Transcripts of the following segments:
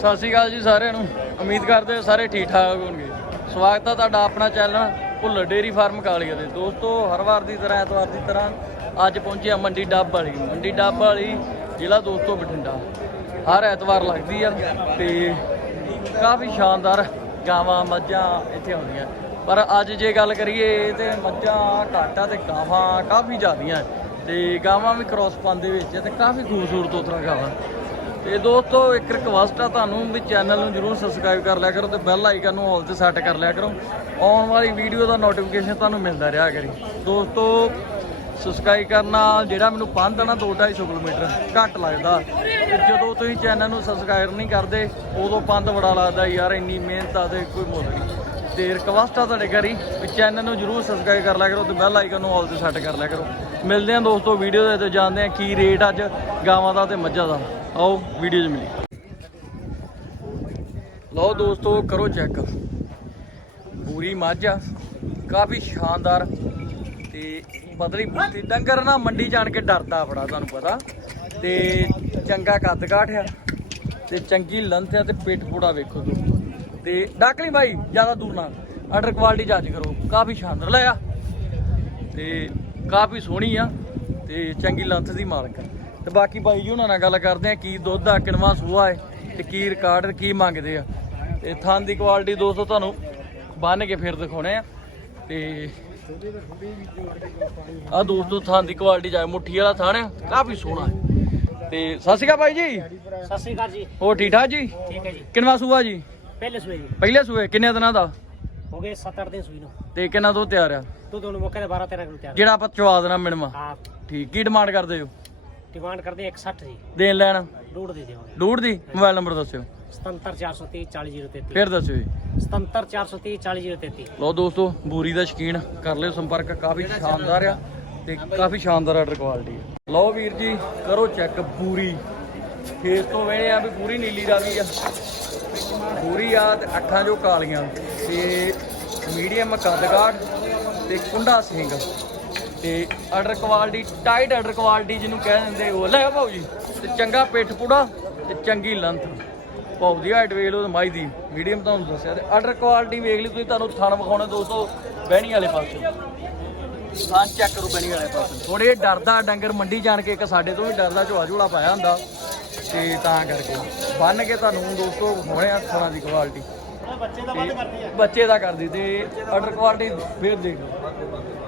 ਸਤਿ ਸ਼੍ਰੀ ਅਕਾਲ ਜੀ ਸਾਰਿਆਂ ਨੂੰ। ਉਮੀਦ ਕਰਦੇ ਹਾਂ ਸਾਰੇ ਠੀਕ ਠਾਕ ਹੋਣਗੇ। ਸਵਾਗਤ ਹੈ ਤੁਹਾਡਾ ਆਪਣਾ channel Bhullar dairy farm Kalia ਦੇ ਦੋਸਤੋ, ਹਰ ਵਾਰ ਦੀ ਤਰ੍ਹਾਂ, ਐਤਵਾਰ ਦੀ ਤਰ੍ਹਾਂ ਅੱਜ ਪਹੁੰਚੇ ਆ ਮੰਡੀ ਡੱਬ ਵਾਲੀ। ਮੰਡੀ ਡੱਬ ਵਾਲੀ ਜ਼ਿਲ੍ਹਾ ਦੋਸਤੋ ਬਠਿੰਡਾ। ਹਰ ਐਤਵਾਰ ਲੱਗਦੀ ਆ ਤੇ ਕਾਫੀ ਸ਼ਾਨਦਾਰ ਗਾਵਾਂ, ਮੱਝਾਂ ਇੱਥੇ ਆਉਂਦੀਆਂ। ਪਰ ਅੱਜ ਜੇ ਗੱਲ ਕਰੀਏ ਤੇ ਮੱਝਾਂ ਘੱਟ ਆ ਤੇ ਗਾਵਾਂ ਕਾਫੀ ਜ਼ਿਆਦੀਆਂ। ਤੇ ਗਾਵਾਂ ਵੀ ਕ੍ਰੋਸ ਪਾਉਂਦੇ ਵਿੱਚ ਆ ਤੇ ਕਾਫੀ ਖੂਬਸੂਰਤ ਉਤਰਾ ਗਾਵਾਂ। ਤੇ ਦੋਸਤੋ, ਇੱਕ ਰਿਕਵੈਸਟ ਆ ਤੁਹਾਨੂੰ ਵੀ ਚੈਨਲ ਨੂੰ ਜਰੂਰ ਸਬਸਕ੍ਰਾਈਬ ਕਰ ਲਿਆ ਕਰੋ ਤੇ ਬੈਲ ਆਈਕਨ ਨੂੰ ਆਲ ਤੇ ਸੈੱਟ ਕਰ ਲਿਆ ਕਰੋ। ਆਉਣ ਵਾਲੀ ਵੀਡੀਓ ਦਾ ਨੋਟੀਫਿਕੇਸ਼ਨ ਤੁਹਾਨੂੰ ਮਿਲਦਾ ਰਿਹਾ ਕਰੀ। ਦੋਸਤੋ ਸਬਸਕ੍ਰਾਈਬ ਕਰਨਾ, ਜਿਹੜਾ ਮੈਨੂੰ ਪੰਧ ਆ ਨਾ 2-250 ਕਿਲੋਮੀਟਰ, ਘੱਟ ਲੱਗਦਾ। ਤੇ ਜਦੋਂ ਤੁਸੀਂ ਚੈਨਲ ਨੂੰ ਸਬਸਕ੍ਰਾਈਬ ਨਹੀਂ ਕਰਦੇ, ਉਦੋਂ ਪੰਧ ਬੜਾ ਲੱਗਦਾ ਯਾਰ, ਇੰਨੀ ਮਿਹਨਤ ਆ ਤੇ ਕੋਈ ਮੁੱਲ ਨਹੀਂ। ਤੇ ਰਿਕਵੈਸਟ ਆ ਤੁਹਾਡੇ ਘਰੀ ਵੀ ਚੈਨਲ ਨੂੰ ਜਰੂਰ ਸਬਸਕ੍ਰਾਈਬ ਕਰ ਲਿਆ ਕਰੋ ਤੇ ਬੈਲ ਆਈਕਨ ਨੂੰ ਆਲ ਤੇ ਸੈੱਟ ਕਰ ਲਿਆ ਕਰੋ। ਮਿਲਦੇ ਹਾਂ ਦੋਸਤੋ ਵੀਡੀਓ ਦੇ ਤੇ ਜਾਣਦੇ ਹਾਂ ਕੀ ਰੇਟ ਅੱਜ, ਗਾਵਾਂ ਦਾ ਤੇ ਮੱਝਾਂ ਦਾ। ਆਓ ਵੀਡੀਓ 'ਚ ਮਿਲੀ ਲਓ ਦੋਸਤੋ, ਕਰੋ ਚੈੱਕ ਪੂਰੀ ਮੱਝ ਆ, ਕਾਫੀ ਸ਼ਾਨਦਾਰ। ਤੇ ਪਤਲੀ ਬੁੱਤੀ ਡੰਗਰ ਨਾ ਮੰਡੀ ਜਾਣ ਕੇ ਡਰਦਾ ਬੜਾ, ਤੁਹਾਨੂੰ ਪਤਾ। ਤੇ ਚੰਗਾ ਕੱਦ ਕਾਠ ਆ ਤੇ ਚੰਗੀ ਲੰਥ ਆ ਤੇ ਪਿੱਠ ਪੂੜਾ ਵੇਖੋ ਦੋਸਤੋ ਤੇ ਡੱਕ ਲਈ ਭਾਈ ਜ਼ਿਆਦਾ ਦੂਰ ਨਾ। ਆਰਡਰ ਕੁਆਲਿਟੀ ਜੱਜ ਕਰੋ। ਕਾਫੀ ਸ਼ਾਨਦਾਰ ਲਿਆ ਤੇ ਕਾਫੀ ਸੋਹਣੀ ਆ, ਤੇ ਚੰਗੀ ਲੰਥ ਦੀ ਮਾਲਕ ਆ। ਤੇ ਬਾਕੀ ਬਾਈ ਜੀ ਉਹਨਾਂ ਨਾਲ ਗੱਲ ਕਰਦੇ ਆ ਕੀ ਦੁੱਧ ਆ ਕਿਨਵਾ ਸੂਆ ਹੈ ਤੇ ਕੀ ਰਿਕਾਰਡ ਕੀ ਮੰਗਦੇ ਆ। ਤੇ ਥਣ ਦੀ ਕੁਆਲਿਟੀ ਦੋਸਤੋ ਤੁਹਾਨੂੰ ਬੰਨ ਕੇ ਫਿਰ ਦਿਖਾਉਣੇ ਆ। ਤੇ ਆ ਦੋਸਤੋ ਥਣ ਦੀ ਕੁਆਲਿਟੀ ਜਾ ਮੁੱਠੀ ਵਾਲਾ ਥਣ ਆ ਕਾਫੀ ਸੋਹਣਾ ਹੈ। ਤੇ ਸਤਿ ਸ਼੍ਰੀ ਅਕਾਲ ਬਾਈ ਜੀ। ਸਤਿ ਸ਼੍ਰੀ ਅਕਾਲ ਜੀ। ਹੋਰ ਠੀਕ ਠਾਕ ਜੀ? ਠੀਕ ਹੈ ਜੀ। ਕਿਨਵਾ ਸੂਆ ਜੀ? ਪਹਿਲੇ ਸੂਏ ਜੀ। ਪਹਿਲੇ ਸੂਏ ਕਿੰਨੇ ਦਿਨਾਂ ਦਾ? ਹੋ ਗਏ 7-8 ਦਿਨ ਸੂਈ ਨੂੰ। ਤੇ ਕਿੰਨਾ ਦੁੱਧ ਤਿਆਰ ਆ? ਤੂੰ ਦੋਨੋਂ ਮੌਕੇ ਤੇ 12-13 ਕਿਲੋ ਤਿਆਰ ਜਿਹੜਾ ਆਪਾਂ ਚਵਾ ਦੇਣਾ ਮਿਣਵਾ। ਆ ਠੀਕ ਕੀ ਡਿਮਾਂਡ ਕਰਦੇ ਹੋ? ਡਿਮਾਂਡ ਕਰਦੇ 160 ਜੀ ਦੇਣ ਲੈਣ? ਰੂਟ ਦੇ ਦਿਓਗੇ ਡੂੜ ਦੀ? ਮੋਬਾਈਲ ਨੰਬਰ ਦੱਸਿਓ। 77430 40033 ਫਿਰ ਦੱਸਿਓ ਜੀ। 77430 40033 ਲਓ ਦੋਸਤੋ ਬੂਰੀ ਦਾ ਸ਼ਕੀਨ। ਕਰ ਲਿਓ ਸੰਪਰਕ ਕਾਫੀ ਸ਼ਾਨਦਾਰ ਆ ਤੇ ਕਾਫੀ ਸ਼ਾਨਦਾਰ ਆਰਡਰ ਕੁਆਲਿਟੀ ਹੈ ਲਓ ਵੀਰ ਜੀ ਕਰੋ ਚੈੱਕ ਬੂਰੀ। ਖੇਤ ਤੋਂ ਵੇਣੇ ਆ ਵੀ ਪੂਰੀ ਨੀਲੀ ਰਾਵੀ ਆ। ਬੂਰੀ ਆ ਤੇ ਅੱਖਾਂ ਜੋ ਕਾਲੀਆਂ। ਤੇ ਮੀਡੀਅਮ ਕੱਦਗਾੜ ਤੇ ਕੁੰਡਾ ਸਿੰਘ। ਤੇ udder quality tight udder quality ਜਿਹਨੂੰ ਕਹਿ ਦਿੰਦੇ ਉਹ। ਲੈ ਭਾਉ ਜੀ, ਤੇ ਚੰਗਾ ਪਿੱਠ ਪੂੜਾ ਤੇ ਚੰਗੀ ਲੰਥ। ਭਾਉ ਦੀ ਹਾਈਟ ਵੇਖ ਲਓ ਮਾਈ ਦੀ ਮੀਡੀਅਮ ਤੁਹਾਨੂੰ ਦੱਸਿਆ। ਤੇ ਆਰਡਰ ਕੁਆਲਿਟੀ ਵੇਖ ਲਈ ਤੁਸੀਂ, ਤੁਹਾਨੂੰ ਥਣ ਵਿਖਾਉਣੇ ਦੋਸਤੋ, ਬਹਿਣੀ ਵਾਲੇ ਪਾਸੇ। ਥਣ ਚੈੱਕ ਕਰੋ ਬਹਿਣੀ ਵਾਲੇ ਪਾਸੇ। ਥੋੜੇ ਡਰਦਾ ਡੰਗਰ ਮੰਡੀ ਜਾਣ ਕੇ ਇੱਕ ਸਾਡੇ ਤੋਂ ਵੀ ਡਰਦਾ ਝੋਲਾ ਝੋਲਾ ਪਾਇਆ ਹੁੰਦਾ, ਤੇ ਤਾਂ ਕਰਕੇ। ਬੰਨ ਕੇ ਤੁਹਾਨੂੰ ਦੋਸਤੋ ਵਿਖਾਉਣੇ ਆ ਥਣਾਂ ਦੀ ਕੁਆਲਿਟੀ ਬੱਚੇ ਦਾ ਕਰਦੀ ਤੇ ਆਰਡਰ ਕੁਆਲਿਟੀ ਫੇਰ ਦੇਖ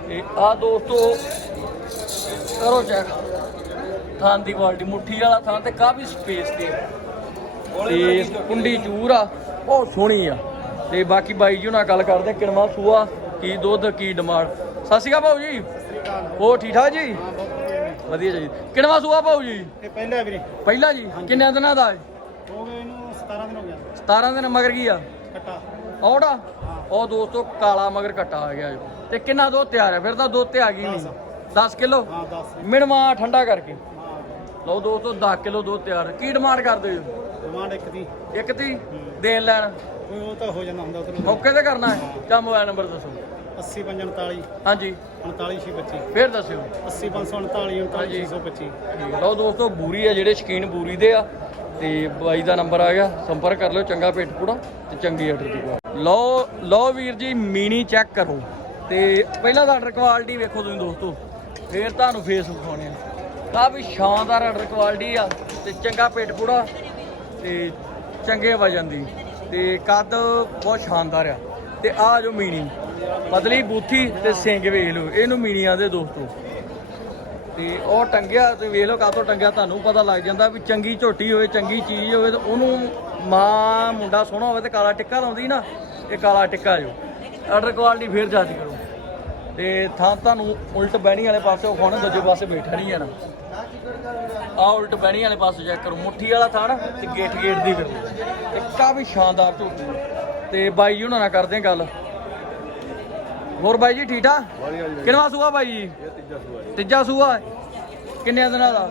ਤੇ ਆ ਦੋਸਤੋ ਕਰੋ ਚੈੱਕ ਥਾਂ ਦੀ ਕੁਆਲਿਟੀ ਮੁੱਠੀ ਵਾਲਾ ਥਾਂ ਤੇ ਕਾਫੀ ਸਪੇਸ ਤੇ। ਤੇ ਕੁੰਡੀ ਚੂਰ ਆ ਬਹੁਤ ਸੋਹਣੀ ਆ। ਤੇ ਬਾਕੀ ਬਾਈ ਜੀ ਨਾਲ ਗੱਲ ਕਰਦੇ ਕਿਣਵਾ ਸੂਆ ਕੀ ਦੁੱਧ ਕੀ ਡਿਮਾਂਡ। ਸਤਿ ਸ਼੍ਰੀ ਅਕਾਲ ਭਾਊ ਜੀ। ਹੋ ਠੀਕ ਠਾਕ ਜੀ? ਵਧੀਆ ਜੀ। ਕਿਣਵਾ ਸੂਆ ਭਾਊ ਜੀ? ਇਹ ਪਹਿਲੇ ਵੀਰੇ। ਪਹਿਲਾ ਜੀ। ਕਿੰਨੇ ਦਿਨਾਂ ਦਾ ਹੈ? ਹੋ ਗਏ ਇਹਨੂੰ 17 ਦਿਨ ਹੋ ਗਿਆ 17 ਦਿਨ ਮਗਰ ਕੀ ਆ? ਕੱਟਾ ਔੜਾ? ਉਹ ਦੋਸਤੋ ਕਾਲਾ ਮਗਰ ਕੱਟਾ ਆ ਗਿਆ ਜੀ। ਤੇ ਕਿੰਨਾ ਦੁੱਧ ਤਿਆਰ ਹੈ? ਫਿਰ ਤਾਂ ਦੁੱਧ ਤੇ ਆ ਗਈ ਨਹੀਂ। 10 ਕਿਲੋ? ਹਾਂ 10 ਮਿਣਵਾ ਠੰਡਾ ਕਰਕੇ। ਲਓ ਦੋਸਤੋ 10 ਕਿਲੋ ਦੁੱਧ ਤਿਆਰ। ਕੀ ਡਿਮਾਂਡ ਕਰਦੇ ਹੋ? ਡਿਮਾਂਡ ਇੱਕ ਦੀ। ਇੱਕ ਤੀ ਦੇਣ ਲੈਣ? ਕੋਈ ਉਹ ਤਾਂ ਹੋ ਜਾਂਦਾ ਹੁੰਦਾ ਉਧਰ ਮੌਕੇ ਤੇ ਕਰਨਾ ਹੈ? ਜਾਂ ਮੋਬਾਈਲ ਨੰਬਰ ਦੱਸੋ? 80 49 ਹਾਂਜੀ। 39 625 ਫਿਰ ਦੱਸਿਓ। 80 549 39 625 ਠੀਕ। ਹੈ। ਲਓ ਦੋਸਤੋ ਬੂਰੀ ਆ ਜਿਹੜੇ ਸ਼ਕੀਨ ਬੂਰੀ ਦੇ ਆ। ਤੇ ਬਾਈ ਦਾ ਨੰਬਰ ਆ ਗਿਆ, ਸੰਪਰਕ ਕਰ ਲਿਓ ਚੰਗਾ ਪੇਟ ਪੂੜਾ ਤੇ ਚੰਗੀ ਆਰਡਰ ਦੀ ਲਓ ਲਓ ਵੀਰ ਜੀ ਮੀਨੀ ਚੈੱਕ ਕਰੋ। ਤੇ ਪਹਿਲਾਂ ਤਾਂ ਆਰਡਰ ਕੁਆਲਿਟੀ ਵੇਖੋ ਤੁਸੀਂ ਦੋਸਤੋ, ਫੇਰ ਤੁਹਾਨੂੰ ਫੇਸ ਵਿਖਾਉਣੇ ਆ। ਕਾਫੀ ਸ਼ਾਨਦਾਰ ਆਰਡਰ ਕੁਆਲਿਟੀ ਆ ਤੇ ਚੰਗਾ ਪੇਟ ਪੂੜਾ ਤੇ ਚੰਗੇ ਵਜਨ ਦੀ। ਤੇ ਕੱਦ ਬਹੁਤ ਸ਼ਾਨਦਾਰ ਆ। ਤੇ ਆ ਜੋ ਮੀਨੀ ਪਤਲੀ ਬੂਥੀ ਤੇ ਸਿੰਗ ਵੇਖ ਲਓ, ਇਹਨੂੰ ਮੀਨੀਆਂ ਦੇ ਦੋਸਤੋ। ਤੇ ਉਹ ਟੰਗਿਆ ਤੇ ਵੇਖ ਲਓ ਕਾਹਤੋਂ ਟੰਗਿਆ, ਤੁਹਾਨੂੰ ਪਤਾ ਲੱਗ ਜਾਂਦਾ ਵੀ ਚੰਗੀ ਝੋਟੀ ਹੋਵੇ, ਚੰਗੀ ਚੀਜ਼ ਹੋਵੇ ਤੇ ਉਹਨੂੰ ਮਾਂ, ਮੁੰਡਾ ਸੋਹਣਾ ਹੋਵੇ ਤੇ ਕਾਲਾ ਟਿੱਕਾ ਲਾਉਂਦੀ ਨਾ, ਇਹ ਕਾਲਾ ਟਿੱਕਾ ਜੋ। ਆਰਡਰ ਕੁਆਲਿਟੀ ਫੇਰ ਜੱਜ ਕਰੋ। ਤੇ ਥਾਂ ਤੁਹਾਨੂੰ ਉਲਟ ਬਹਿਣੀ ਵਾਲੇ ਪਾਸੇ ਉਹ ਖਾਣ, ਦੂਜੇ ਪਾਸੇ ਬੈਠਾ ਨਹੀਂ ਜਾਣਾ। ਆ ਉਲਟ ਬਹਿਣੀ ਵਾਲੇ ਪਾਸੇ ਚੈੱਕ ਕਰੋ, ਮੁੱਠੀ ਵਾਲਾ ਥਾਣ ਤੇ ਗੇਟ ਗੇਟ ਦੀ ਵੇਖੋ ਤੇ ਕਾਫੀ ਸ਼ਾਨਦਾਰ ਝੋਟੀ। ਤੇ ਬਾਈ ਉਹਨਾਂ ਨਾਲ ਕਰਦੇ ਹਾਂ ਗੱਲ। ਹੋਰ ਬਾਈ ਜੀ ਠੀਕ ਠਾਕ? ਕਿੰਨਵਾ ਸੂਆ ਬਾਈ ਜੀ? ਤੀਜਾ ਸੂਆ ਹੈ। ਕਿੰਨੇ ਦਿਨਾਂ ਦਾ?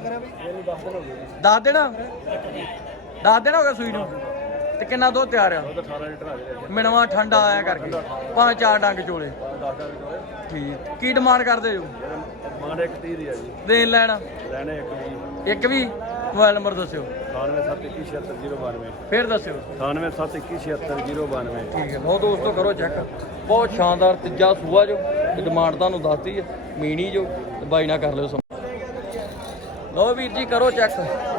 10 ਦਿਨ 10 ਦਿਨ ਹੋ ਗਏ ਸੂਈ ਨੂੰ? ਤੇ ਕਿੰਨਾ ਦੁੱਧ ਤਿਆਰ ਆ? 18 ਲੀਟਰ ਆ ਗਿਆ ਮਿਣਵਾ ਠੰਡਾ ਆਇਆ ਕਰਕੇ। ਪੰਜ ਚਾਰ ਡੰਗ ਚੋਲੇ। ਠੀਕ। ਕੀ ਡਿਮਾਂਡ ਕਰਦੇ ਜੋ ਮਾਂਡ ਇੱਕ 30 ਦੀ ਆ ਜੀ। ਦੇਣ ਲੈਣ? ਲੈਣੇ ਇੱਕ ਵੀ ਇੱਕ ਵੀ ਮੋਬਾਈਲ ਨੰਬਰ ਦੱਸਿਓ। 9721763092 ਫੇਰ ਦੱਸਿਓ। 9721763092 ਠੀਕ ਹੈ ਲਓ ਦੋਸਤੋ ਕਰੋ ਚੈੱਕ। ਬਹੁਤ ਸ਼ਾਨਦਾਰ ਤੀਜਾ ਸੂਆ ਜੋ ਤੇ ਡਿਮਾਂਡ ਤੁਹਾਨੂੰ ਦੱਸਤੀ ਹੈ। ਮੀਣੀ ਜੋ ਤੇ ਬਾਈ ਨਾਲ ਕਰ ਲਿਓ ਸਮ। ਲਓ ਵੀਰ ਜੀ ਕਰੋ ਚੈੱਕ।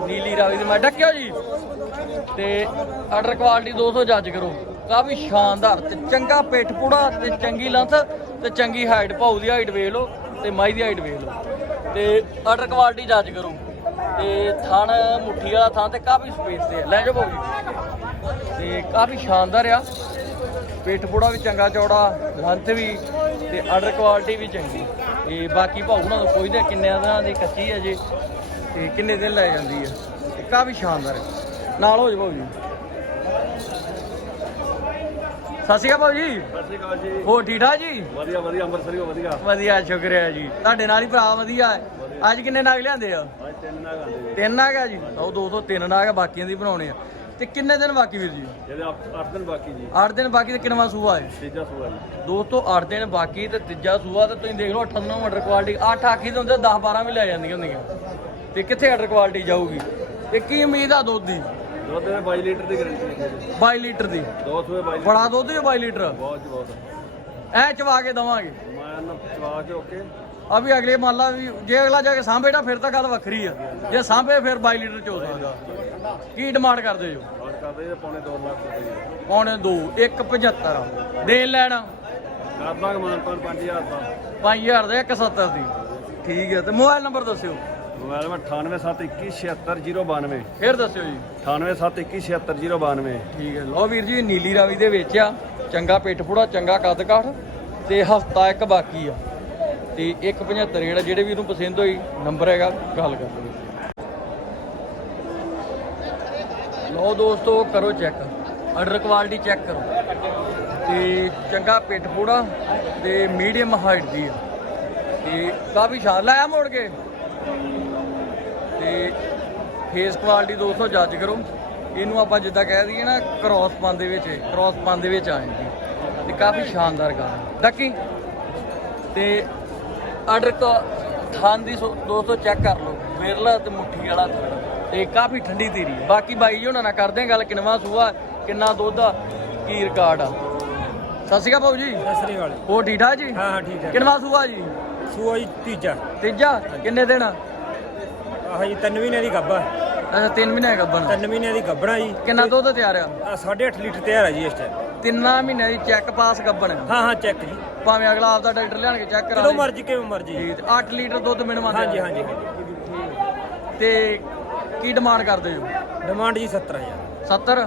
ਨੀਲੀ ਰਾਵੀ ਦੀ ਮੈਂ ਡੱਕਿਓ ਜੀ। ਤੇ ਆਰਡਰ ਕੁਆਲਿਟੀ 200 ਜੱਜ ਕਰੋ। ਕਾਫੀ ਸ਼ਾਨਦਾਰ ਤੇ ਚੰਗਾ ਪਿੱਠ ਪੂੜਾ ਤੇ ਚੰਗੀ ਲੰਥ ਤੇ ਚੰਗੀ ਹਾਈਟ ਭਾਊ ਦੀ ਹਾਈਟ ਵੇਖ ਲਓ ਤੇ ਮਾਈ ਦੀ ਹਾਈਟ ਵੇਖ ਲਓ। ਤੇ ਆਰਡਰ ਕੁਆਲਿਟੀ ਜੱਜ ਕਰੋ। ਤੇ ਥਣ ਮੁੱਠੀ ਵਾਲਾ ਥਣ ਤੇ ਕਾਫੀ ਸਪੇਸ ਤੇ ਹੈ। ਲੈ ਜਾਓ ਭਾਊ ਜੀ ਤੇ ਕਾਫੀ ਸ਼ਾਨਦਾਰ ਆ। ਪਿੱਠ ਪੂੜਾ ਵੀ ਚੰਗਾ ਚੌੜਾ ਲੰਥ ਵੀ ਤੇ ਆਰਡਰ ਕੁਆਲਿਟੀ ਵੀ ਚੰਗੀ। ਤੇ ਬਾਕੀ ਭਾਊ ਨਾਲ ਪੁੱਛਦੇ ਕਿੰਨੇ ਦਿਨਾਂ ਦੀ ਕੱਚੀ ਹੈ ਜੀ। ਤੇ ਕਿੰਨੇ ਦਿਨ ਲੈ ਜਾਂਦੀ ਹੈ ਤੇ ਕਾਫੀ ਸ਼ਾਨਦਾਰ ਹੈ ਨਾਲ ਹੋ ਜਾ ਭਾਊ ਜੀ। ਸਤਿ ਸ਼੍ਰੀ ਅਕਾਲ ਭਾਊ ਜੀ। ਸਤਿ ਸ਼੍ਰੀ ਅਕਾਲ ਜੀ। ਹੋਰ ਠੀਕ ਠਾਕ ਜੀ? ਵਧੀਆ ਵਧੀਆ ਅੰਮ੍ਰਿਤਸਰੀ ਵਧੀਆ। ਵਧੀਆ ਸ਼ੁਕਰੀਆ ਜੀ। ਤੁਹਾਡੇ ਨਾਲ ਹੀ ਭਰਾ ਵਧੀਆ। ਹੈ ਅੱਜ ਕਿੰਨੇ ਨਾਗ ਲਿਆਂਦੇ ਆ? ਤਿੰਨ ਨਾਗ ਆ ਜੀ? ਉਹ ਦੋ ਤੋਂ ਤਿੰਨ ਨਾਗ ਆ ਬਾਕੀਆਂ ਦੀ ਬਣਾਉਣੇ ਆ। ਤੇ ਕਿੰਨੇ ਦਿਨ ਬਾਕੀ ਵੀਰ ਜੀ? ਜਿਹਦੇ 8 ਦਿਨ ਬਾਕੀ ਜੀ। 8 ਦਿਨ ਬਾਕੀ ਤੇ ਕਿੰਨਵਾ ਸੂਆ ਹੈ? ਤੀਜਾ ਸੂਆ ਜੀ। ਦੋਸਤੋ 8 ਦਿਨ ਬਾਕੀ ਤੇ ਤੀਜਾ ਸੂਆ ਤੇ ਤੁਸੀਂ ਦੇਖ ਲਓ 98 ਮਟਰ ਕੁਆਲਿਟੀ 8 ਆਖੀ ਦੇ ਹੁੰਦੇ 10 12 ਵੀ ਲੈ ਜਾਂਦੀਆਂ ਹੁੰਦੀਆਂ। ਤੇ ਕਿੱਥੇ ਆਰਡਰ ਕੁਆਲਿਟੀ ਜਾਊਗੀ? ਤੇ ਕੀ ਉਮੀਦ ਆ ਦੁੱਧ ਦੀ? ਦੁੱਧ ਦੇ 22 ਲੀਟਰ ਦੀ ਗਾਰੰਟੀ ਹੈ 22 ਲੀਟਰ ਦੀ। ਦੋ ਸੂਏ 22 ਬੜਾ ਦੁੱਧ ਹੀ 22 ਲੀਟਰ? ਬਹੁਤ ਬਹੁਤ। ਐ ਚਵਾ ਕੇ ਦਵਾਂਗੇ। ਮੈਂ ਨਾ ਚਵਾ ਕੇ ਓਕੇ। ਆ ਵੀ ਅਗਲੇ ਮੰਨ ਲਾ ਵੀ ਜੇ ਅਗਲਾ ਜਾ ਕੇ ਸਾਂਭੇ ਤਾਂ ਫਿਰ ਤਾਂ ਗੱਲ ਵੱਖਰੀ ਆ। ਜੇ ਸਾਂਭੇ ਫਿਰ 22 ਲੀਟਰ ਚੋ ਸਕਦਾ ਕੀ ਡਿਮਾਂਡ ਕਰਦੇ ਜੋ ਬਾਤ ਕਰਦੇ ਜੀ ਪੌਣੇ 2 ਲੱਖ ਰੁਪਏ। ਪੌਣੇ 2 175 ਦੇਣ ਲੈਣਾ ਕਰ ਦਾਂਗੇ ਮਾਨਪਾਨ 5000 ਦਾ। 5000 ਦਾ 170 ਦੀ। ਠੀਕ ਹੈ ਤੇ ਮੋਬਾਈਲ ਨੰਬਰ ਦੱਸਿਓ। ਮੋਬਾਈਲ ਨੰਬਰ 9871276092 ਫਿਰ ਦੱਸਿਓ ਜੀ। 9871276092 ਠੀਕ ਹੈ ਲਓ ਵੀਰ ਜੀ ਨੀਲੀ ਰਾਵੀ ਦੇ ਵਿੱਚ ਆ। ਚੰਗਾ ਪਿੱਠ ਪੂੜਾ ਚੰਗਾ ਕੱਦ ਕਾਠ ਤੇ ਹਫਤਾ ਇੱਕ ਬਾਕੀ ਆ। ਤੇ 175 ਜਿਹੜਾ ਜਿਹੜੇ ਵੀ ਨੂੰ ਪਸੰਦ ਹੋਈ ਨੰਬਰ ਹੈਗਾ ਗੱਲ ਕਰ ਲਓ ਲਓ ਦੋਸਤੋ, ਕਰੋ ਚੈੱਕ ਆਰਡਰ ਕੁਆਲਿਟੀ ਚੈੱਕ ਕਰੋ। ਤੇ ਚੰਗਾ ਪਿੱਠ ਪੂੜਾ ਤੇ ਮੀਡੀਅਮ ਹਾਈਟ ਦੀ ਆ। ਤੇ ਕਾਫੀ ਸ਼ਾਨ ਲਾਇਆ ਮੋੜ ਕੇ। ਤੇ ਫੇਸ ਕੁਆਲਿਟੀ ਦੋਸਤੋ ਜੱਜ ਕਰੋ। ਇਹਨੂੰ ਆਪਾਂ ਜਿੱਦਾਂ ਕਹਿ ਦਈਏ ਨਾ ਕ੍ਰਾਸ ਪਾਨ ਦੇ ਵਿੱਚ ਕ੍ਰਾਸ ਪਾਨ ਦੇ ਵਿੱਚ ਆ ਜਾਂਦੀ। ਤੇ ਕਾਫੀ ਸ਼ਾਨਦਾਰ ਗਾਣਾ। ਡੱਕੀ ਤੇ ਆਰਡਰ ਤੋਂ ਥਾਂ ਦੀ ਦੋਸਤੋ ਚੈੱਕ ਕਰ ਲਓ। ਵਿਰਲਾ ਤੇ ਮੁੱਠੀ ਵਾਲਾ ਤੇ ਕਾਫੀ ਠੰਡੀ ਤੇਰੀ ਬਾਕੀ ਬਾਈ ਜੀ ਉਹਨਾਂ ਨਾਲ ਕਰਦੇ ਆ ਗੱਲ ਕਿੰਨਵਾ ਸੂਆ ਕਿੰਨਾ ਦੁੱਧ ਆ ਕੀ ਰਿਕਾਰਡ ਆ। ਸਤਿ ਸ਼੍ਰੀ ਅਕਾਲ ਬਾਬੂ ਜੀ। ਸਤਿ ਸ੍ਰੀ ਅਕਾਲ। ਹੋਰ ਠੀਕ ਠਾਕ ਜੀ? ਹਾਂ ਹਾਂ ਠੀਕ ਹੈ ਕਿੰਨਵਾ ਸੂਆ ਜੀ? ਸੂਆ ਜੀ ਤੀਜਾ। ਤੀਜਾ? ਕਿੰਨੇ ਦਿਨ ਆਹ ਜੀ ਤਿੰਨ ਮਹੀਨਿਆਂ ਦੀ ਗੱਬਾ ਅੱਛਾ 3 ਮਹੀਨੇ ਗੱਬਨ ਤਿੰਨ ਮਹੀਨਿਆਂ ਦੀ ਗੱਬਣਾ ਜੀ। ਕਿੰਨਾ ਦੁੱਧ ਤਿਆਰ ਆ? ਆ 8.5 ਲੀਟਰ ਤਿਆਰ ਹੈ ਜੀ ਇਸ ਟਾਈਮ ਤਿੰਨਾਂ ਮਹੀਨਿਆਂ ਦੀ ਚੈੱਕ ਪਾਸ ਗੱਬਨ ਹਾਂ ਹਾਂ ਚੈੱਕ ਜੀ। ਭਾਵੇਂ ਅਗਲਾ ਆਪਦਾ ਡਾਕਟਰ ਲਿਆਣ ਕੇ ਚੈੱਕ ਕਰਾ ਜਦੋਂ ਮਰਜ਼ੀ ਕਿਵੇਂ ਮਰਜ਼ੀ। ਤੇ 8 ਲੀਟਰ ਦੁੱਧ ਮਿਣਵਾ ਹਾਂਜੀ ਹਾਂਜੀ ਹਾਂਜੀ। ਤੇ ਕੀ ਡਿਮਾਂਡ ਕਰਦੇ ਹੋ? ਡਿਮਾਂਡ ਜੀ 70000 70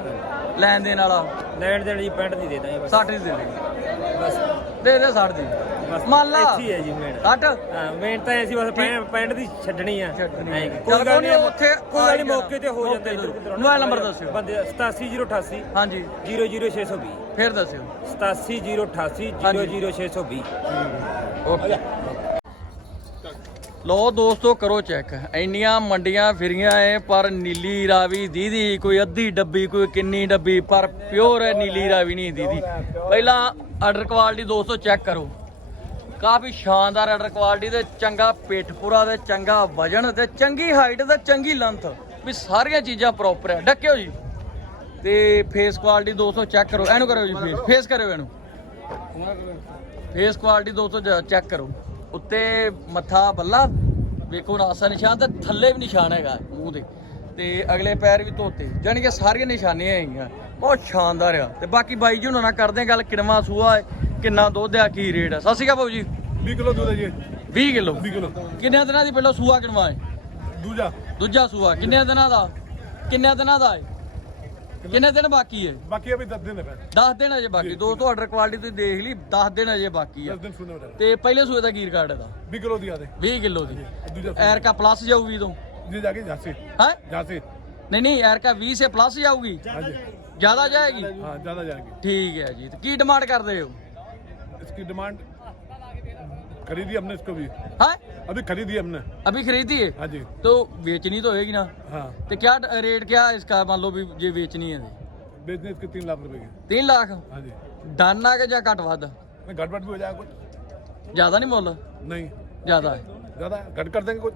ਲੈਣ ਦੇਣ ਵਾਲਾ? ਲੈਣ ਦੇਣ ਜੀ ਪੈਂਟ ਦੀ ਦੇ ਦਾਂਗੇ ਬਸ। 60 ਦੀ ਦੇ ਦੇ ਬਸ। ਦੇ ਦੇ 60 ਦੀ। ਬਸ ਮੰਨ ਲਾ। ਇੱਥੇ ਹੀ ਹੈ ਜੀ ਮੇਨ 60 ਹਾਂ ਮੇਨ ਤਾਂ ਐਸੀ ਬਸ ਪੈਂ- ਪੈਂਟ ਦੀ ਛੱਡਣੀ ਆ। ਛੱਡਣੀ ਐਂ ਆ। ਕਿ ਚੱਲ ਕੋਈ ਗੱਲ ਕੋਈ ਨਹੀਂ ਨੀ, ਉੱਥੇ ਕੋਈ ਗੱਲ ਨਹੀਂ ਹੀ ਮੌਕੇ ਤੇ ਹੋ ਜਾਣਾ। ਜਾਂਦਾ ਇਧਰ। ਉਧਰ ਮੋਬਾਈਲ ਨੰਬਰ ਦੱਸਿਓ। ਬੰਦੇ 87088 ਹਾਂਜੀ। 00620 ਫੇਰ ਦੱਸਿਓ। 87088 00620 ਓਕੇ। ਲੋ ਦੋਸਤੋ ਕਰੋ ਚੈੱਕ। ਇੰਨੀਆਂ ਮੰਡੀਆਂ ਫਿਰੀਆਂ ਏ ਪਰ ਨੀਲੀ ਰਾਵੀ ਦੀਦੀ ਕੋਈ ਅੱਧੀ ਡੱਬੀ ਕੋਈ ਕਿੰਨੀ ਡੱਬੀ ਪਰ ਪਿਓਰ ਨੀਲੀ ਰਾਵੀ ਨਹੀਂ ਦੀਦੀ। ਪਹਿਲਾਂ ਆਰਡਰ ਕੁਆਲਿਟੀ ਦੋਸਤੋ ਚੈੱਕ ਕਰੋ। ਕਾਫੀ ਸ਼ਾਨਦਾਰ ਆਰਡਰ ਕੁਆਲਿਟੀ ਤੇ ਚੰਗਾ ਪਿੱਠ ਪੂਰਾ ਤੇ ਚੰਗਾ ਵਜਨ ਤੇ, ਚੰਗੀ ਹਾਈਟ ਤੇ, ਚੰਗੀ ਲੈਂਥ ਵੀ ਸਾਰੀਆਂ ਚੀਜ਼ਾਂ ਪ੍ਰੋਪਰ ਹੈ ਡੱਕਿਓ ਜੀ। ਤੇ ਫੇਸ ਕੁਆਲਿਟੀ ਦੋਸਤੋ ਚੈੱਕ ਕਰੋ। ਇਹਨੂੰ ਕਰੋ ਜੀ ਫੇਸ ਫੇਸ ਕਰਿਓ ਇਹਨੂੰ। ਫੇਸ ਕੁਆਲਿਟੀ ਦੋਸਤੋ ਚੈੱਕ ਕਰੋ। ਉੱਤੇ ਮੱਥਾ ਬੱਲਾ। ਵੇਖੋ ਨਾਸਾ ਨਿਸ਼ਾਨ ਤੇ ਥੱਲੇ ਵੀ ਨਿਸ਼ਾਨ ਹੈਗਾ, ਮੂੰਹ ਦੇ। ਤੇ ਅਗਲੇ ਪੈਰ ਵੀ ਧੋਤੇ। ਜਾਣੀ ਕਿ ਸਾਰੀਆਂ ਨਿਸ਼ਾਨੀਆਂ ਹੈਗੀਆਂ। ਬਹੁਤ ਸ਼ਾਨਦਾਰ ਆ। ਤੇ ਬਾਕੀ ਬਾਈ ਜੀ ਉਹਨਾਂ ਨਾਲ ਕਰਦੇ ਗੱਲ। ਕਿੰਨਾ ਸੂਆ ਹੈ। ਕਿੰਨਾ ਦੁੱਧ ਆ ਕੀ ਰੇਟ ਆ? ਸਤਿ ਸ਼੍ਰੀ ਅਕਾਲ ਬਾਊ ਜੀ। 20 ਕਿਲੋ ਦੁੱਧ ਹੈ ਜੀ 20 ਕਿਲੋ? 20 ਕਿਲੋ। ਕਿੰਨੇ ਦਿਨਾਂ ਦੀ ਪਹਿਲਾਂ ਸੂਆ ਕਿਣਵਾ ਹੈ ਦੂਜਾ। ਦੂਜਾ ਸੂਆ। ਕਿੰਨੇ ਦਿਨਾਂ ਦਾ? ਕਿੰਨੇ ਦਿਨਾਂ ਦਾ ਹੈ ਕਿੰਨੇ ਦਿਨ ਬਾਕੀ ਹੈ ਬਾਕੀ ਅਭੀ 10 ਦਿਨ ਹੈ 10 ਦਿਨ ਅਜੇ ਬਾਕੀ। ਦੋਸਤੋ ਆਰਡਰ ਕੁਆਲਿਟੀ ਤੁਸੀਂ ਦੇਖ ਲਈ 10 ਦਿਨ ਅਜੇ ਬਾਕੀ ਹੈ ਤੇ ਪਹਿਲੇ ਸੂਏ ਦਾ ਗੀਰ ਕਾਰਡ ਦਾ 20 ਕਿਲੋ ਦੀ ਆ ਦੇ 20 ਕਿਲੋ ਦੀ। ਐਰਕਾ ਪਲੱਸ ਜਾਊਗੀ ਤੋਂ? ਜੀ ਜਾ ਕੇ ਜਾਸੀ। ਹਾਂ? ਜਾਸੀ। ਨਹੀਂ ਨਹੀਂ ਐਰਕਾ 20 ਸੇ ਪਲੱਸ ਜਾਊਗੀ? ਜ਼ਿਆਦਾ ਜਾਏਗੀ? ਹਾਂ ਜ਼ਿਆਦਾ ਜਾਏਗੀ। ਠੀਕ ਹੈ ਜੀ। ਤੇ ਕੀ ਡਿਮਾਂਡ ਕਰਦੇ ਹੋ? इसकी डिमांड खरीदी हमने इसको भी हाँ अभी खरीदी हमने अभी खरीदी है हाँ जी तो बेचनी तो होगी ना हाँ तो क्या रेट क्या है इसका मान लो भी ये बेचनी है बेचने इसके तीन लाख रुपए की तीन लाख हाँ जी डाना के या घट वाद घट वट भी हो जाएगा कुछ ज्यादा नहीं मुल नहीं ज्यादा है ज्यादा घट कर देंगे कुछ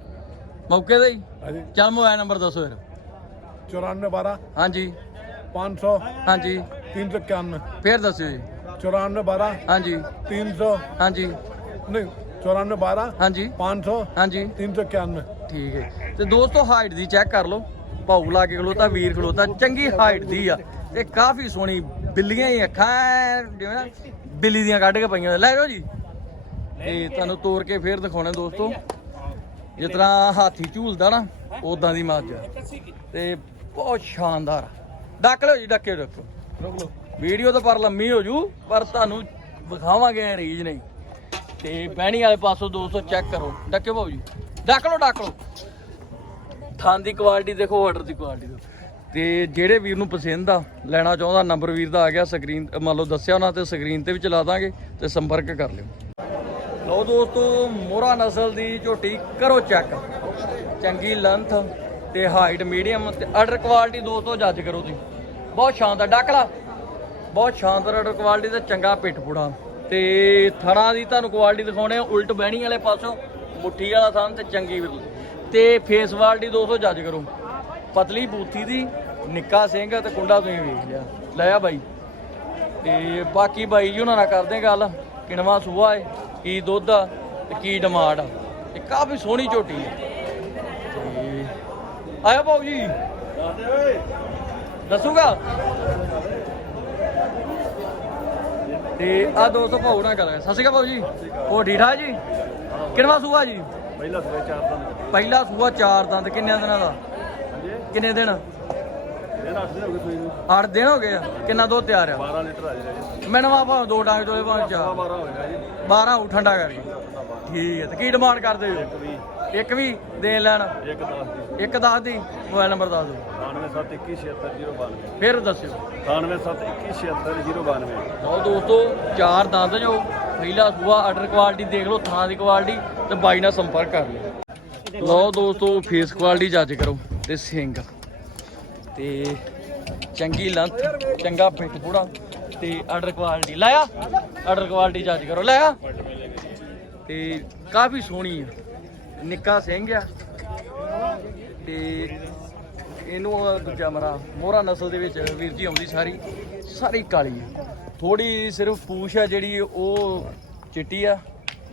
ਮੌਕੇ ਦਾ ਹੀ ਹਾਂਜੀ ਚਲ ਮੋਬਾਈਲ ਨੰਬਰ ਦੱਸੋ ਫਿਰ 9412 ਹਾਂਜੀ 500 ਹਾਂਜੀ 391 ਫੇਰ ਦੱਸਿਓ ਜੀ चौरानवे बारह ਹਾਂਜੀ तीन सौ ਹਾਂਜੀ नहीं चौरानवे बारह ਹਾਂਜੀ पाँच सौ ਹਾਂਜੀ तीन सौ इक्यानवे ਠੀਕ ਹੈ ਤੇ ਦੋਸਤੋ ਹਾਈਟ ਦੀ ਚੈੱਕ ਕਰ ਲਓ ਭਾਊ ਲਾ ਕੇ ਖਲੋਤਾ ਵੀਰ ਖਲੋਤਾ ਚੰਗੀ ਹਾਈਟ ਦੀ ਆ ਤੇ ਕਾਫੀ ਸੋਹਣੀ ਬਿੱਲੀਆਂ ਹੀ ਅੱਖਾਂ ਐਂ ਜਿਵੇਂ ਨਾ ਬਿੱਲੀ ਦੀਆਂ ਕੱਢ ਕੇ ਪਈਆਂ ਲੈ ਜਾਓ ਜੀ ਤੇ ਤੁਹਾਨੂੰ ਤੋੜ ਕੇ ਫੇਰ ਦਿਖਾਉਣਾ ਦੋਸਤੋ ਜਿਸ ਤਰ੍ਹਾਂ ਹਾਥੀ ਝੂਲਦਾ ਨਾ ਉਦਾਂ ਦੀ ਮੱਝ ਆ ਤੇ ਬਹੁਤ ਸ਼ਾਨਦਾਰ ਡੱਕ ਲਓ ਜੀ ਡੱਕੇ ਰੱਖੋ रोक लो ਵੀਡੀਓ ਤਾਂ ਪਰ ਲੰਮੀ ਹੋ ਜੂ, ਪਰ ਤੁਹਾਨੂੰ ਵਿਖਾਵਾਂਗੇ ਰੀਜ ਨਹੀਂ। ਤੇ ਬਹਿਣੀ ਵਾਲੇ ਪਾਸੋਂ ਦੋਸਤੋ ਚੈੱਕ ਕਰੋ। ਡੱਕੇ ਭਾਉ ਜੀ। ਡੱਕ ਲਓ ਡੱਕ ਲਓ। ਥਾਂ ਦੀ ਕੁਆਲਿਟੀ ਦੇਖੋ ਆਰਡਰ ਦੀ ਕੁਆਲਿਟੀ ਦੇਖੋ। ਤੇ ਜਿਹੜੇ ਵੀਰ ਨੂੰ ਪਸੰਦ ਆ, ਲੈਣਾ ਚਾਹੁੰਦਾ ਨੰਬਰ ਵੀਰ ਦਾ ਆ ਗਿਆ ਸਕਰੀਨ ਮੰਨ ਲਓ ਦੱਸਿਆ ਉਹਨਾਂ ਤੇ ਸਕਰੀਨ ਤੇ ਵੀ ਚਲਾ ਦਾਂਗੇ ਤੇ ਸੰਪਰਕ ਕਰ ਲਿਓ। ਲਓ ਦੋਸਤੋ, ਮੋਹਰਾ ਨਸਲ ਦੀ ਝੋਟੀ, ਕਰੋ ਚੈੱਕ ਚੰਗੀ ਲੈਂਥ ਤੇ ਹਾਈਟ ਮੀਡੀਅਮ ਤੇ ਆਰਡਰ ਕੁਆਲਿਟੀ ਦੋਸਤੋ ਜੱਜ ਕਰੋ ਤੁਸੀਂ। ਬਹੁਤ ਸ਼ਾਨਦਾਰ ਡਾਕਲਾ ਬਹੁਤ ਸ਼ਾਨਦਾਰ ਆਰਡਰ ਕੁਆਲਿਟੀ ਤੇ ਚੰਗਾ ਪਿੱਠ ਪੂੜਾ। ਤੇ ਥਣਾ ਦੀ ਤੁਹਾਨੂੰ ਕੁਆਲਿਟੀ ਦਿਖਾਉਣੇ ਆ ਉਲਟ ਬਹਿਣੀ ਵਾਲੇ ਪਾਸੋਂ ਮੁੱਠੀ ਵਾਲਾ ਥਣ ਤੇ ਚੰਗੀ ਬਿਲਕੁਲ। ਤੇ ਫੇਸ ਕੁਆਲਿਟੀ ਦੋਸਤੋ ਜੱਜ ਕਰੋ। ਪਤਲੀ ਬੂਥੀ ਦੀ ਨਿੱਕਾ ਸਿੰਘ ਤੇ ਕੁੰਡਾ ਤੁਸੀਂ ਵੇਖ ਲਿਆ। ਲੈ ਆ ਬਾਈ। ਤੇ ਬਾਕੀ ਬਾਈ ਜੀ ਉਹਨਾਂ ਨਾਲ ਕਰਦੇ ਗੱਲ ਕਿਣਵਾ ਸੂਆ ਏ ਕੀ ਦੁੱਧ ਆ ਤੇ ਕੀ ਡਿਮਾਂਡ ਆ। ਤੇ ਕਾਫੀ ਸੋਹਣੀ ਝੋਟੀ ਹੈ ਆਇਆ ਬਾਊ ਜੀ। ਦੱਸੂਗਾ? ਤੇ ਆ ਦੋਸਤੋ ਭਾਉ ਨਾਲ ਗੱਲ ਕਰ ਸਤਿ ਸ਼੍ਰੀ ਅਕਾਲ ਭਾਉ ਜੀ। ਹੋਰ ਠੀਕ ਠਾਕ ਜੀ? ਕਿੰਨਵਾ ਸੂਆ ਜੀ? ਪਹਿਲਾ ਸੂਆ ਚਾਰ ਦੰਦ। ਪਹਿਲਾ ਸੂਆ ਚਾਰ ਦੰਦ। ਕਿੰਨੇ ਦਿਨਾਂ ਦਾ? ਕਿੰਨੇ ਦਿਨ? ਇਹਦਾ 8 ਦਿਨ ਹੋ ਗਏ ਆ। ਕਿੰਨਾ ਦੋ ਤਿਆਰ ਆ? 12 ਲੀਟਰ ਆ ਜੀ ਮੈਨੂੰ ਆ ਭਾਵੇਂ ਦੋ ਡਾਂਗ ਦੋਲੇ ਭਾਵੇਂ ਚਾਰ 12 ਹੋਏਗਾ ਜੀ 12 ਉਹ ਠੰਡਾ ਕਰਕੇ ਠੀਕ ਹੈ ਤੇ ਕੀ ਡਿਮਾਂਡ ਕਰਦੇ ਹੋ? ਇੱਕ ਵੀ ਦੇਣ ਲੈਣ? 110 ਦੀ। 110 ਦੀ? ਮੋਬਾਈਲ ਨੰਬਰ ਦੱਸ ਦਿਓ। 9721760092 ਫਿਰ ਦੱਸਿਓ 9721760092 ਲਓ ਦੋਸਤੋ ਚਾਰ ਦੱਸ ਦਿਓ ਪਹਿਲਾ ਸੂਆ ਆਰਡਰ ਕੁਆਲਿਟੀ ਦੇਖ ਲਓ ਥਾਂ ਦੀ ਕੁਆਲਿਟੀ ਤੇ ਬਾਈ ਨਾਲ ਸੰਪਰਕ ਕਰ ਲਓ। ਲਓ ਦੋਸਤੋ ਫੇਸ ਕੁਆਲਿਟੀ ਜੱਜ ਕਰੋ ਤੇ ਸਿੰਗ। ਤੇ ਚੰਗੀ ਲੰਥ ਚੰਗਾ ਫਿੱਟ ਪੂੜਾ ਤੇ ਆਰਡਰ ਕੁਆਲਿਟੀ ਲਾਇਆ ਆਰਡਰ ਕੁਆਲਿਟੀ ਜੱਜ ਕਰੋ, ਲਾਇਆ। ਤੇ ਕਾਫੀ ਸੋਹਣੀ ਆ। ਨਿੱਕਾ ਸਿੰਘ ਆ। ਤੇ ਇਹਨੂੰ ਦੂਜਾ ਮਰਾ, ਮੋਹਰਾ ਨਸਲ ਦੇ ਵਿੱਚ ਵੀਰ ਜੀ ਆਉਂਦੀ ਸਾਰੀ ਸਾਰੀ ਕਾਲੀ ਆ। ਥੋੜੀ ਸਿਰਫ ਪੂਛ ਆ ਜਿਹੜੀ ਉਹ ਚਿੱਟੀ ਆ,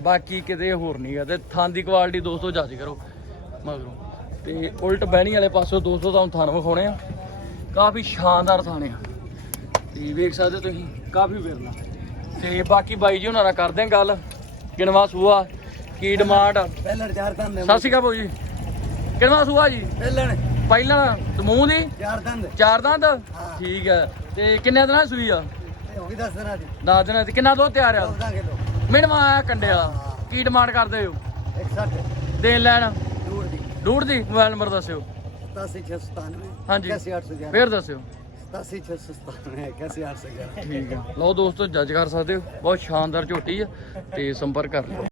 ਬਾਕੀ ਕਿਤੇ ਹੋਰ ਨਹੀਂ ਆ। ਤੇ ਥਾਂ ਦੀ ਕੁਆਲਿਟੀ ਦੋਸਤੋ ਜੱਜ ਕਰੋ, ਮਗਰੋਂ। ਤੇ ਉਲਟ ਬਹਿਣੀ ਵਾਲੇ ਪਾਸੋਂ ਦੋਸਤੋ ਤੁਹਾਨੂੰ ਥਾਂ ਵਿਖਾਉਣੇ ਆ। ਕਾਫੀ ਸ਼ਾਨਦਾਰ ਥਾਂ ਆ। ਤੇ ਵੇਖ ਸਕਦੇ ਤੁਸੀਂ ਕਾਫੀ ਵਿਰਲਾ। ਤੇ ਬਾਕੀ ਬਾਈ ਜੀ ਉਹਨਾਂ ਨਾਲ ਕਰਦੇ ਆ ਗੱਲ। ਕਿਣਵਾ ਸੂਆ ਕੀ ਡਿਮਾਂਡ ਪਹਿਲਣ ਚਾਰ ਦੰਦ ਸਤਿ ਸ਼੍ਰੀ ਅਕਾਲ ਭਾਊ ਜੀ। ਕਿਣਵਾ ਸੂਆ ਜੀ ਪਹਿਲਣ ਪਹਿਲਾਂ ਸਮੂਹ ਦੀ? ਚਾਰ ਦੰਦ ਚਾਰ ਦੰਦ ਠੀਕ ਹੈ ਤੇ ਕਿੰਨੇ ਦਿਨਾਂ ਦੀ ਸੂਈ ਆ? ਹੋ ਗਈ 10 ਦਿਨਾਂ ਦੀ। ਦਸ ਦਿਨਾਂ ਦੀ। ਕਿੰਨਾ ਦੁੱਧ ਤਿਆਰ ਆ? 14 ਕਿਲੋ ਮਿਣਵਾ ਆਇਆ ਕੰਡੇ ਵਾਲਾ ਕੀ ਡਿਮਾਂਡ ਕਰਦੇ ਹੋ? 160 ਦੇਣ ਲੈਣ? ਦੂਰ ਦੀ। ਡੂੜ ਦੀ? ਮੋਬਾਈਲ ਨੰਬਰ ਦੱਸਿਓ। 87697 ਹਾਂਜੀ। 81811 ਫੇਰ ਦੱਸਿਓ। 87697 81811 ਠੀਕ ਹੈ ਲਓ ਦੋਸਤੋ ਜੱਜ ਕਰ ਸਕਦੇ ਹੋ। ਬਹੁਤ ਸ਼ਾਨਦਾਰ ਝੋਟੀ ਆ ਤੇ ਸੰਪਰਕ ਕਰ ਲਓ।